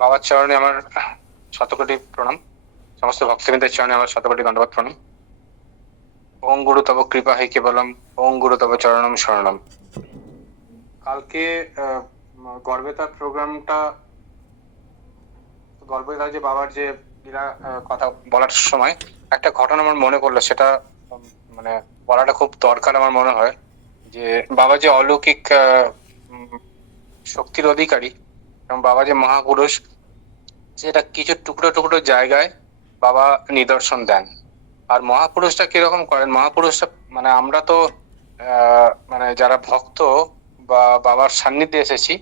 বাবার চরণে আমার শতকোটি প্রণাম। সমস্ত ভক্তবৃন্দের চরণে আমার শতকোটি দণ্ডবত প্রণাম। ওং গুরু তব কৃপা হে কেবলম, ওং গুরু তব চরণম শরণম। কালকে গর্বেতার প্রোগ্রামটা, গর্বেতার যে বাবার যে কথা বলার সময় একটা ঘটনা আমার মনে পড়লো, সেটা মানে বলাটা খুব দরকার আমার মনে হয়। যে বাবা যে অলৌকিক শক্তির অধিকারী এবং বাবা যে মহাপুরুষ, সেটা কিছু টুকরো টুকরো জায়গায় বাবা নিদর্শন দেন। আর মহাপুরুষটা কিরকম করেন, মহাপুরুষটা মানে আমরা তো মানে যারা ভক্ত বা বাবার সান্নিধ্যে এসেছি,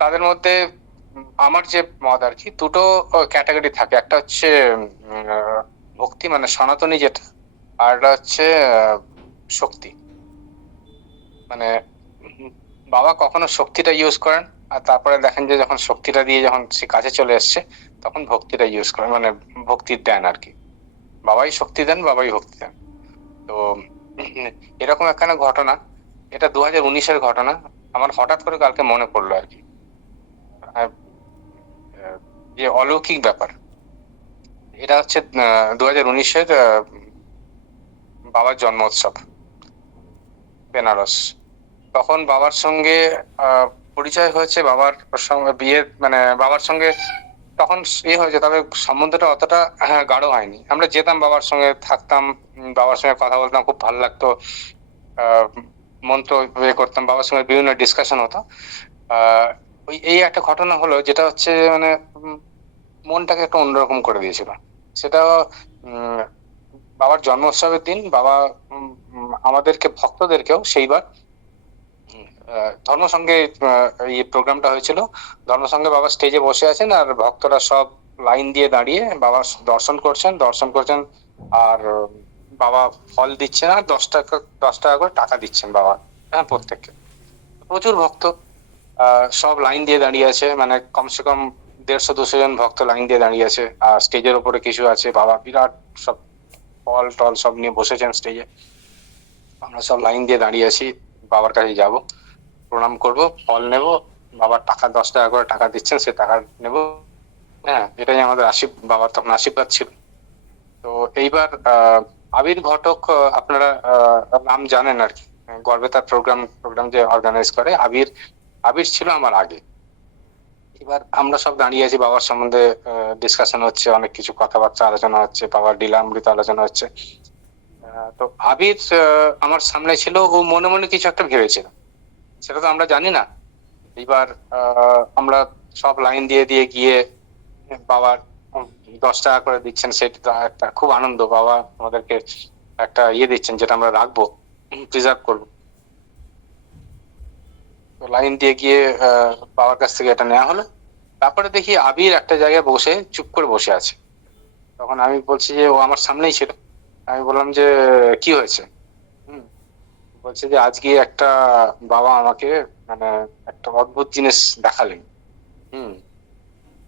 তাদের মধ্যে আমার যে মত আর কি, দুটো ক্যাটাগরি থাকে। একটা হচ্ছে ভক্তি মানে সনাতনী যেটা, আর একটা হচ্ছে শক্তি। মানে বাবা কখনো শক্তিটা ইউজ করেন, আর তারপরে দেখেন যে যখন শক্তিটা দিয়ে যখন সে কাছে চলে এসছে, তখন ভক্তিটা ইউজ করেন, মানে ভক্তির দেন আর কি। বাবাই শক্তি দেন, বাবাই ভক্তি দেন। তো এরকম একখানা ঘটনা, এটা 2019-এর ঘটনা, আমার হঠাৎ করে কালকে মনে পড়লো আর কি। যে অলৌকিক ব্যাপার, এটা হচ্ছে 2019-এর বাবার জন্মোৎসব, বেনারস। তখন বাবার সঙ্গে পরিচয় হয়েছে, বাবার সঙ্গে বিয়ে, মানে বাবার সঙ্গে তখন হয়েছে, তবে সম্বন্ধটা অতটা গাঢ় হয়নি। আমরা যেতাম, বাবার সঙ্গে থাকতাম, বাবার সঙ্গে কথা বলতাম, খুব ভালো লাগতো। মন্ত্র করতাম, বাবার সঙ্গে বিভিন্ন ডিসকাশন হতো। ওই এই একটা ঘটনা হলো, যেটা হচ্ছে মানে মনটাকে একটা অন্যরকম করে দিয়েছিল। সেটা বাবার জন্মোৎসবের দিন বাবা আমাদেরকে ভক্তদেরকেও সেইবার ধর্মসঙ্গে এই প্রোগ্রামটা হয়েছিল। ধর্মসঙ্গে বাবা স্টেজে বসে আছেন, আর ভক্তরা সব লাইন দিয়ে দাঁড়িয়ে বাবা দর্শন করছেন। আর বাবা ফল দিচ্ছেন, আর 10 টাকা করে টাকা দিচ্ছেন বাবা, হ্যাঁ, প্রত্যেককে। প্রচুর ভক্ত সব লাইন দিয়ে দাঁড়িয়ে আছে, মানে কমসে কম 150-200 জন ভক্ত লাইন দিয়ে দাঁড়িয়ে আছে। আর স্টেজের ওপরে কিছু আছে, বাবা বিরাট সব ফল টল সব নিয়ে বসেছেন স্টেজে। আমরা সব লাইন দিয়ে দাঁড়িয়ে আছি, বাবার কাছে যাব, প্রণাম করব, ফল নেব। বাবার টাকা 10 টাকা করে টাকা দিচ্ছেন, সে টাকা নেব। হ্যাঁ, এটাই আমাদের বাবার তখন আশীর্বাদ ছিল। তো এইবার আবির ঘটক, আপনারা নাম জানেন আর কি, গর্বেতার প্রোগ্রাম যে অর্গানাইজ করে, আবির আবির ছিল আমার আগে। এবার আমরা সব দাঁড়িয়ে আছি, বাবার সম্বন্ধে ডিসকাশন হচ্ছে, অনেক কিছু কথাবার্তা আলোচনা হচ্ছে, বাবার লীলামৃত আলোচনা হচ্ছে। তো আবির আমার সামনে ছিল, ও মনে মনে কিছু একটা ভেবেছিল, সেটা তো আমরা জানি না। এবার আমরা সব লাইন দিয়ে দিয়ে গিয়ে বাবার 10 টাকা করে দিচ্ছেন, সেটা একটা খুব আনন্দ। বাবা আমাদেরকে একটা দিচ্ছেন, যেটা আমরা রাখবো, প্রিজার্ভ করবো। তো লাইন দিয়ে গিয়ে বাবার কাছ থেকে এটা নেওয়া হলো। তারপরে দেখি আবির একটা জায়গায় বসে চুপ করে বসে আছে। তখন আমি বলছি যে, ও আমার সামনেই ছিল, আমি বললাম যে কি হয়েছে। হম বলছে যে আজকে একটা বাবা আমাকে মানে একটা অদ্ভুত জিনিস দেখালেন। হুম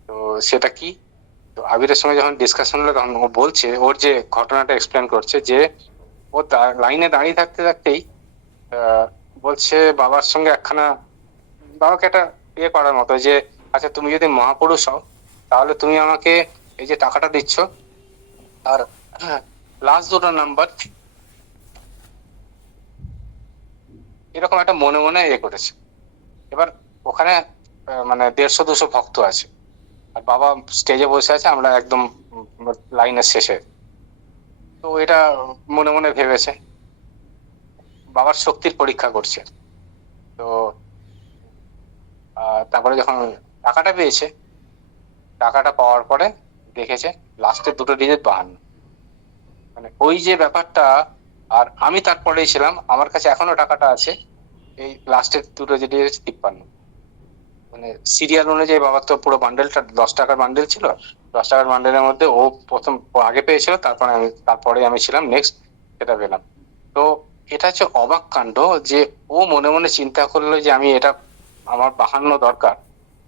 তো সেটা কি? তো আবিরের সঙ্গে যখন ডিসকাশন হলো, তখন ও বলছে, ওর যে ঘটনাটা এক্সপ্লেন করছে, যে ও লাইনে দাঁড়িয়ে থাকতে থাকতেই আহ, বলছে বাবার সঙ্গে একখানা, বাবাকে একটা করার মতো, যে আচ্ছা তুমি যদি মহাপুরুষ হও, তাহলে তুমি আমাকে এই যে টাকাটা দিচ্ছ, আর লাস্ট দুটো নাম্বার, এরকম একটা মনে মনে করেছে। এবার ওখানে মানে 150-200 ভক্ত আছে, আর বাবা স্টেজে বসে আছে, আমরা একদম লাইনের শেষে। তো এটা মনে মনে ভেবেছে, বাবার শক্তির পরীক্ষা করছে। তো তারপরে যখন টাকাটা পেয়েছে, টাকাটা পাওয়ার পরে দেখেছে লাস্টের দুটো ডিজিট 52। মানে ওই যে ব্যাপারটা। আর আমি তারপরেই ছিলাম, আমার কাছে এখনো টাকাটা আছে, এই লাস্টের দুটো যে ডিজিট 53। মানে সিরিয়াল অনুযায়ী বাবার তো পুরো বান্ডেলটা 10 টাকার বান্ডেল ছিল, 10 টাকার বান্ডেলের মধ্যে ও প্রথম, ও আগে পেয়েছিল, তারপরে আমি ছিলাম নেক্সট, সেটা পেলাম। তো এটা হচ্ছে অবাক কাণ্ড, যে ও মনে মনে চিন্তা করলো যে আমি এটা, আমার 52 দরকার।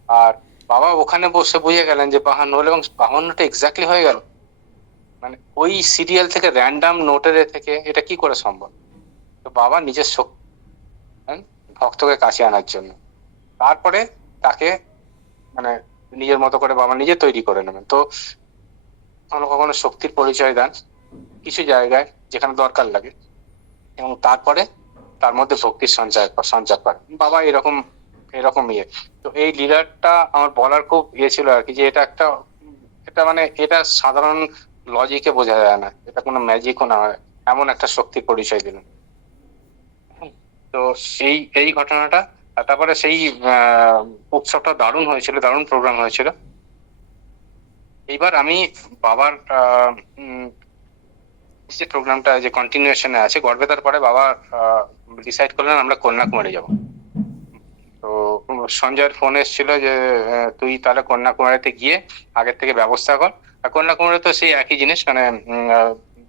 আর বাবা ওখানে বসে বুঝে গেলেন যে 52 হলো, এবং 52টা এক্স্যাক্টলি হয়ে গেল। মানে ওই সিরিয়াল থেকে, র্যান্ডাম নোটের থেকে এটা কি করে সম্ভব? তো বাবা নিজের শক্তি ভক্তকে কাছে আনার জন্য, তারপরে তাকে মানে নিজের মতো করে বাবা নিজে তৈরি করে নেবেন। তো কখনো কখনো শক্তির পরিচয় দেন কিছু জায়গায় যেখানে দরকার লাগে, এবং তারপরে তার মধ্যে ভক্তির সঞ্চার করে বাবা। এরকম এরকম তো এই লিডারটা আমার বলার খুব ছিল আর কি, যে এটা একটা, এটা মানে এটা সাধারণ লজিকে বোঝা যায় না, এটা কোনো ম্যাজিকও না হয়, এমন একটা শক্তির পরিচয় দিলেন। তো এই ঘটনাটা, আর তারপরে সেই উৎসবটা দারুণ হয়েছিল, দারুণ প্রোগ্রাম হয়েছিল। এইবার আমি বাবার যে প্রোগ্রামটা যে কন্টিনিউশনে আছে গড়বেতার পরে বাবা ডিসাইড করলেন আমরা কন্যাকুমারী যাব। তো সঞ্জয়ের ফোন এসেছিল যে তুই তাহলে কন্যাকুমারীতে গিয়ে আগের থেকে ব্যবস্থা কর। আর কন্যাকুমারী তো সেই একই জিনিস, মানে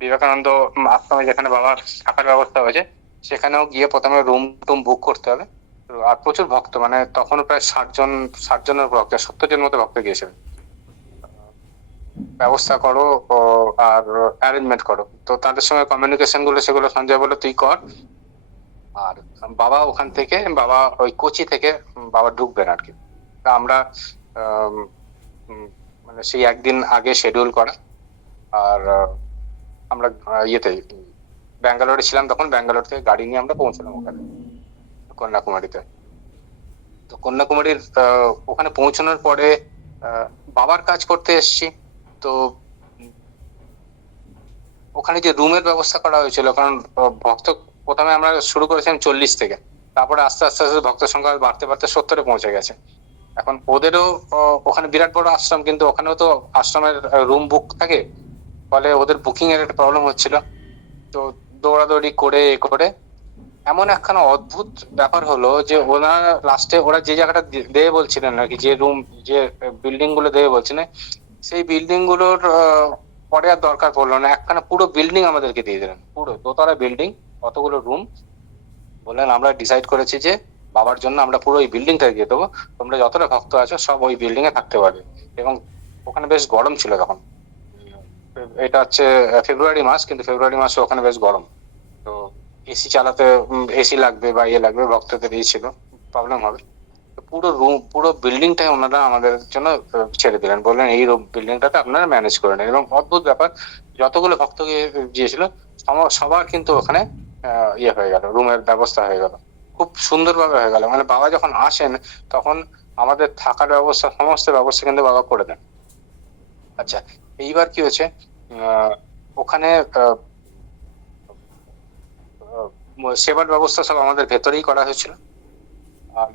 বিবেকানন্দ আশ্রমে যেখানে বাবার থাকার ব্যবস্থা হয়েছে সেখানেও গিয়ে প্রথমে রুম টুম বুক করতে হবে। আর প্রচুর ভক্ত, মানে তখন প্রায় 60 জনের ভক্ত, 70 জন মতো ভক্ত গিয়েছিলেন। ব্যবস্থা করো আর অ্যারেঞ্জমেন্ট করো। তো তাদের সঙ্গে কমিউনিকেশন গুলো সেগুলো সঞ্জয় বলে তুই কর। আর বাবা ওখান থেকে, বাবা ওই কোচি থেকে বাবা ঢুকবেন আর কি। তা আমরা মানে সেই একদিন আগে শিডিউল করা। আর আমরা ইয়েতে ব্যাঙ্গালোরে ছিলাম তখন, ব্যাঙ্গালোর থেকে গাড়ি নিয়ে আমরা পৌঁছলাম ওখানে কন্যাকুমারীতে। তো কন্যাকুমারীর ওখানে পৌঁছানোর পরে বাবার কাজ করতে এসছি। তো ওখানে যে রুমের ব্যবস্থা করা হয়েছিল, কারণ ভক্ত প্রথমে আমরা শুরু করেছিলাম 40 থেকে, তারপরে আস্তে আস্তে আস্তে ভক্তের সংখ্যা বাড়তে বাড়তে 70-এ পৌঁছে গেছে। এখন ওদেরও ওখানে বিরাট বড় আশ্রম, কিন্তু ওখানেও তো আশ্রমের রুম বুক থাকে, ফলে ওদের বুকিং এর একটা প্রবলেম হচ্ছিল। তো দৌড়াদৌড়ি করে করে এমন একখানা অদ্ভুত ব্যাপার হলো যে ওরা লাস্টে ওরা যে জায়গাটা দেবে বলছিলেন নাকি, যে রুম যে বিল্ডিং গুলো দেবে বলছিলেন, সেই বিল্ডিং গুলোর পরে আর দরকার পড়লো না, একখানা পুরো বিল্ডিং আমাদেরকে দিয়ে দিলেন, পুরো দোতলা বিল্ডিং, কতগুলো রুম। বললেন আমরা ডিসাইড করেছি যে বাবার জন্য আমরা পুরো ওই বিল্ডিংটা দিয়ে দেবো, তোমরা যতটা ভক্ত আছো সব ওই বিল্ডিং এ থাকতে পারবে। এবং ওখানে বেশ গরম ছিল তখন, এটা হচ্ছে ফেব্রুয়ারি মাস, কিন্তু ফেব্রুয়ারি মাসে ওখানে বেশ গরম। তো এসি চালাতে এসি লাগবে বা ইয়ে লাগবে, ভক্তদের এই ছিল, প্রবলেম হবে। পুরো রুম পুরো বিল্ডিংটাই ওনারা আমাদের জন্য ছেড়ে দিলেন, বললেন এই বিল্ডিংটাতে আপনারা ম্যানেজ করে নেন। এবং অদ্ভুত ব্যাপার, যতগুলো ভক্ত গিয়েছিল সবার কিন্তু ওখানে ইয়ে হয়ে গেল, রুমের ব্যবস্থা হয়ে গেল, খুব সুন্দরভাবে হয়ে গেল। মানে বাবা যখন আসেন তখন আমাদের থাকার ব্যবস্থা, সমস্ত ব্যবস্থা কিন্তু বাবা করে দেন। আচ্ছা, এইবার কি হয়েছে, ওখানে সেবার ব্যবস্থা সব আমাদের ভেতরেই করা হয়েছিল। আর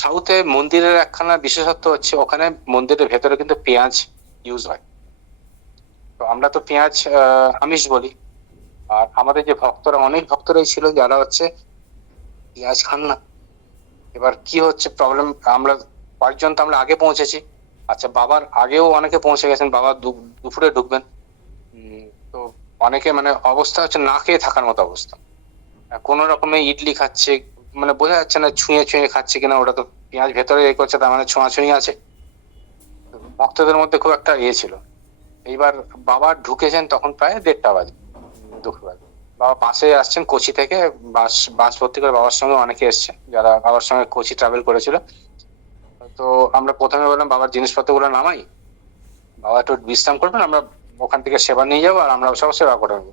সাউথে মন্দিরের একখানা বিশেষত্ব হচ্ছে ওখানে মন্দিরের ভেতরে কিন্তু পেঁয়াজ ইউজ হয়। তো আমরা তো পেঁয়াজ আমিষ বলি, আর আমাদের যে ভক্তরা, অনেক ভক্তরাই ছিল যারা হচ্ছে পেঁয়াজ খান না। এবার কি হচ্ছে প্রবলেম, আমরা কয়েকজন তো আমরা আগে পৌঁছেছি, আচ্ছা বাবার আগেও অনেকে পৌঁছে গেছেন, বাবা দুপুরে ঢুকবেন। তো অনেকে মানে অবস্থা হচ্ছে না খেয়ে থাকার মতো অবস্থা, কোন রকমে ইডলি খাচ্ছে, মানে বোঝা যাচ্ছে না ছুঁয়ে ছুঁয়ে খাচ্ছে কিনা, ওটা তো পেঁয়াজ ভেতরে এ করছে, তার মানে ছোঁয়াছুঁই আছে। ভক্তদের মধ্যে খুব একটা ইয়ে ছিল। এইবার বাবা ঢুকেছেন তখন প্রায় 1:30 বাজে, দুপুরবেলা। বাবা বাসে আসছেন কোচি থেকে, বাস ভর্তি করে বাবার সঙ্গে অনেকে এসছে যারা বাবার সঙ্গে কোচি ট্রাভেল করেছিল। তো আমরা প্রথমে বললাম বাবার জিনিসপত্র গুলো নামাই, বাবা একটু বিশ্রাম করবেন, আমরা ওখান থেকে সেবা নিয়ে যাবো আর আমরা সব সেবা করে নেবো।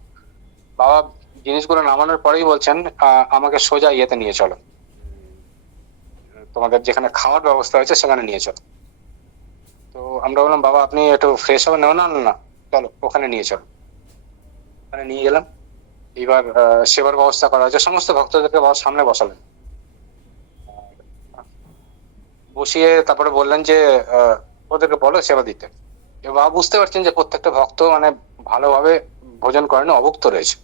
বাবা জিনিসগুলো নামানোর পরেই বলছেন আমাকে সোজা ইয়েতে নিয়ে চলো, তোমাদের যেখানে খাওয়ার ব্যবস্থা হয়েছে সেখানে নিয়ে চলো। তো আমরা বললাম বাবা আপনি একটু ফ্রেশ হবে, না না চলো ওখানে নিয়ে চলো। ওখানে নিয়ে গেলাম। এবার সেবার ব্যবস্থা করা হয়েছে, সমস্ত ভক্তদেরকে বাবার সামনে বসালেন, বসিয়ে তারপরে বললেন যে ওদেরকে বলো সেবা দিতে। বাবা বুঝতে পারছেন যে প্রত্যেকটা ভক্ত মানে ভালোভাবে ভোজন করেন, অভুক্ত রয়েছে।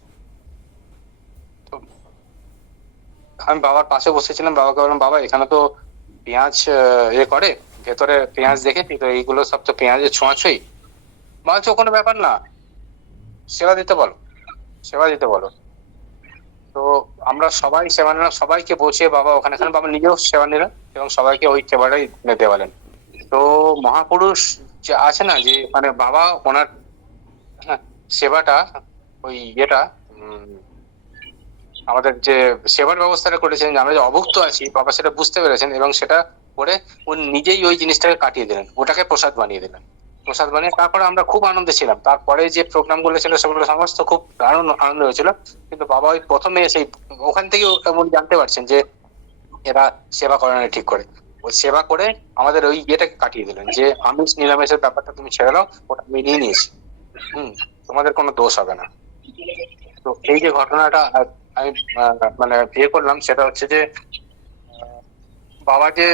আমি বাবার পাশে বসেছিলাম, বাবাকে বললাম বাবা এখানে তো পেঁয়াজ এ করে, ভেতরে পেঁয়াজ দেখেছি তো এইগুলো সব তো পেঁয়াজের ছোঁয়াছুঁই। বলছে কোনো ব্যাপার না, সেবা দিতে বলো, সেবা দিতে বলো। তো আমরা সবাই সেবা নিলাম, সবাইকে বসিয়ে বাবা ওখানে, বাবা নিজেও সেবা নিলেন এবং সবাইকে ওই সেবাটাই দেওয়ালেন। তো মহাপুরুষ যে আছে না, যে মানে বাবা ওনার সেবাটা, ওই ইয়েটা আমাদের যে সেবার ব্যবস্থাটা করেছেন, আমরা যে অভুক্ত আছি বাবা সেটা বুঝতে পেরেছেন এবং সেটা করে উনি নিজেই ওই জিনিসটাকে কাটিয়ে দিলেন, ওটাকে প্রসাদ বানিয়ে দিলেন। প্রসাদ বানিয়ে তারপরে আমরা খুব আনন্দে ছিলাম। তারপরে যে প্রোগ্রাম গুলো ছিল সেগুলো সমস্ত খুব দারুণ আনন্দ হয়েছিল। কিন্তু বাবা ওই প্রথমে সেই ওখান থেকে উনি জানতে পারছেন যে এরা সেবা করে না ঠিক করে, ওই সেবা করে আমাদের ওই ইয়েটাকে কাটিয়ে দিলেন যে আমিষ নিরামিষের ব্যাপারটা তুমি ছেড়ে দাও, ওটা আমি নিয়ে নিয়েছি। হম, তোমাদের কোনো দোষ হবে না। তো এই যে ঘটনাটা আমি মানে বিয়ে করলাম, সেটা হচ্ছে যে বাবা যে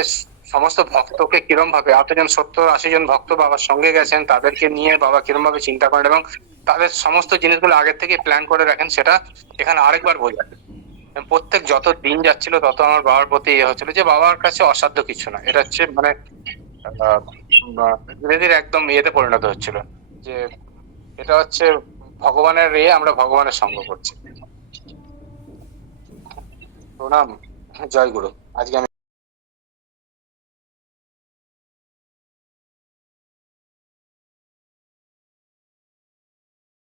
সমস্ত ভক্তকে কিরম ভাবে, 70-80 জন ভক্ত বাবার সঙ্গে গেছেন, তাদেরকে নিয়ে বাবা কিরম ভাবে চিন্তা করেন এবং তাদের সমস্ত জিনিসগুলো আগের থেকে প্ল্যান করে রাখেন, সেটা এখানে আরেকবার বোঝা। প্রত্যেক যত দিন যাচ্ছিল তত আমার বাবার প্রতি ইয়ে হচ্ছিল যে বাবার কাছে অসাধ্য কিছু না। এটা হচ্ছে মানে আহ, ধীরে ধীরে একদম ইয়েতে পরিণত হচ্ছিল যে এটা হচ্ছে ভগবানের আমরা ভগবানের সঙ্গ করছি। প্রণাম। জয় গুরু। আজকে আমি